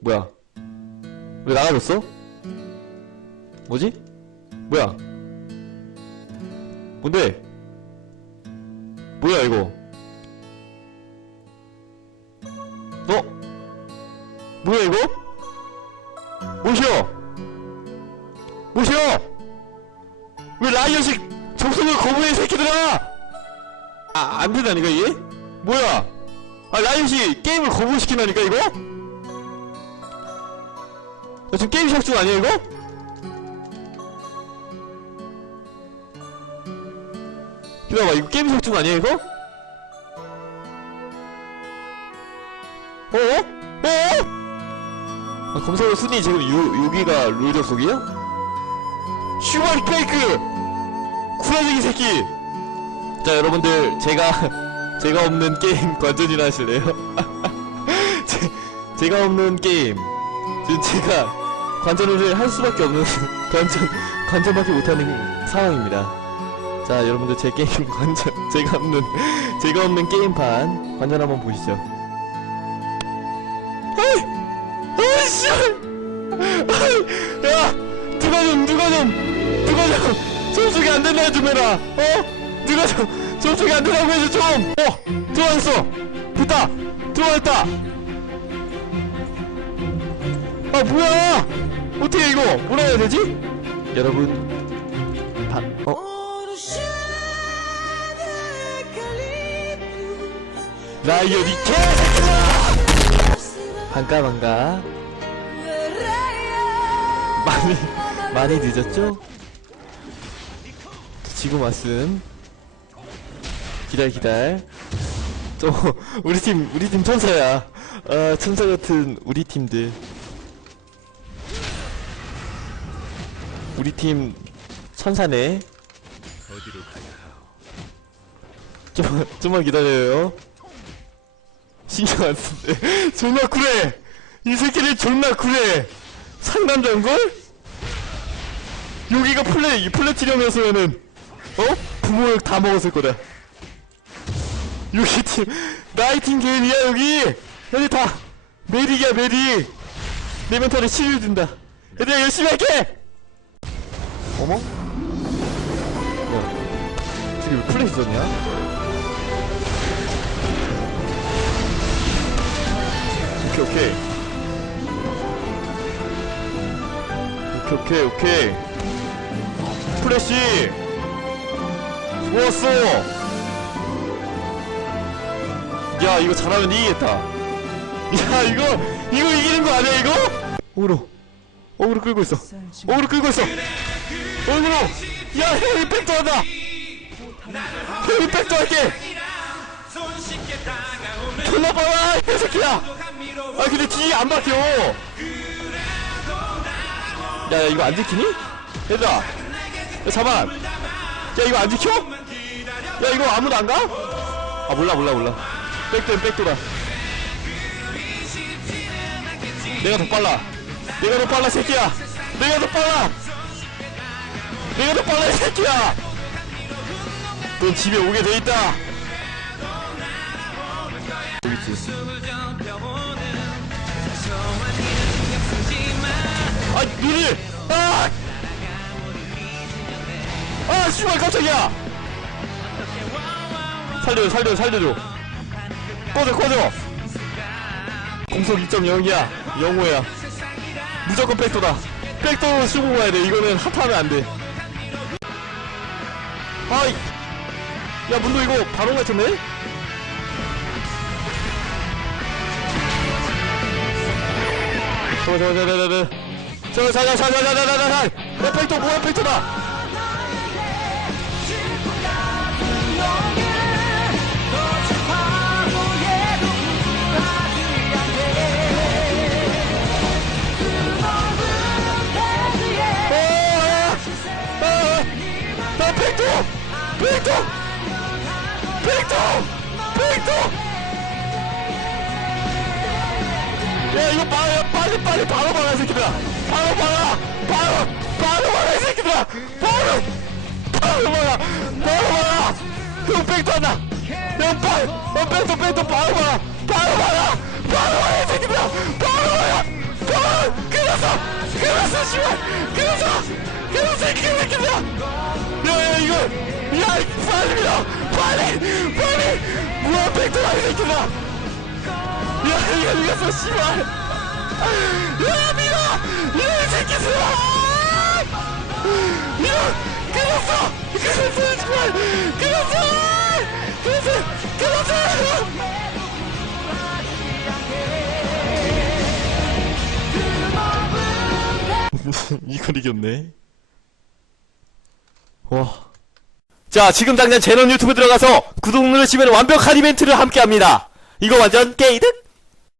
뭐야? 왜 나가졌어? 뭐지? 뭐야? 뭔데? 뭐야 이거? 어? 뭐야 이거? 뭐시여? 뭐시여? 왜 라이언식 접속을 거부해 이 새끼들아! 아, 안 된다니까 이게? 뭐야? 아, 라이언식 게임을 거부시키다니까 이거? 나 지금 게임 시작 중 아니야 이거? 기다려봐 이거 게임 시작 중 아니야 이거? 어어? 어어? 아, 검색어 순위 지금 6, 6위가 룰 접속이야? 슈발 페이크! 구라쟁이 새끼! 자 여러분들 제가 제가 없는 게임 관전이나 하실래요? 제, 제가 없는 게임 지금 제가 관전을 할 수밖에 없는 관전 관전밖에 못하는 상황입니다. 자 여러분들 제 게임 관전 제가 없는 제가 없는 게임판 관전 한번 보시죠. 아이 아이씨 아이 야 누가 좀 누가 좀 누가 좀 접속이 안 된다 좀 해라. 어? 누가 좀 접속이 안 된다고 해줘 좀어 들어왔어. 됐다. 들어왔다. 아 뭐야 어떻게 이거 뭐라 해야 되지? 여러분 바, 어? 라이언 이 개새끼들아 반가 반가. 많이 많이 늦었죠? 지금 왔음. 기다려 기다려. 저 우리 팀 우리 팀 천사야. 아 천사 같은 우리 팀들 우리 팀 천사네 좀 좀만 기다려요 신경 안 쓰네 존나 쿨해 이 새끼들 존나 쿨해 상남자인걸? 여기가 플레, 이 플래티넘이었으면은, 어? 부모욕 다 먹었을 거다. 여기 팀, 나이팅게일이야, 여기! 여기 다, 메릭이야, 메릭! 내 멘탈에 치유를 준다. 얘들아, 열심히 할게! 어머? 저기 왜 플레이 있었냐? 오케이, 오케이. 오케이 오케이 오케이 플래시 좋았어 야 이거 잘하면 이기겠다 야 이거 이거 이기는 거 아니야 이거? 어그로 어그로 끌고 있어 어그로 끌고 있어 어그로 야 백도 한다 백도 할게 존나 빨라 이 새끼야. 아 근데 뒤에 안 막혀. 야, 야 이거 안 지키니? 얘들아 야 잠깐 야 이거 안 지켜? 야 이거 아무도 안 가? 아 몰라 몰라 몰라. 백돌 백돌아. 내가 더 빨라. 내가 더 빨라 새끼야. 내가 더 빨라 내가 더 빨라 이 새끼야 넌 집에 오게 돼 있다 아, 눈이! 아! 아, 씨발, 깜짝이야! 살려줘, 살려줘, 살려줘. 꺼져, 꺼져! 공속 2.0이야. 영호야. 무조건 백도다. 백도로 쓰고 가야 돼. 이거는 핫하면 안 돼. 아이! 야, 문도 이거 바로 맞췄네? 자자 어 백도 뭐야 백도다 야 이거 봐, 야, 빨리 빨리 바로 막아 이 새끼들아. 바로 막아 바로 바로 막아 이 새끼들아. 바로 바로 막아 바로 막아 형 백도 한다 형 빨, 어 백도 백도 바로 막아 바로 막아 바로 막아 이 새끼들아. 바로 막아 씨발. 끊었어 끊었어 이 새끼야 야야 이거 야 빨리 밀어 빨리 빨리 백도라 이 새끼야 야 이거 밀었어 씨발. 야 밀어! 이 새끼들아 밀어! 끊었어! 끊었어 씨발! 끊었어! 끊었어! 끊었어! 이걸 이겼네. 와 자, 지금 당장 제논 유튜브 들어가서 구독 누르시면 완벽한 이벤트를 함께 합니다. 이거 완전 게이득?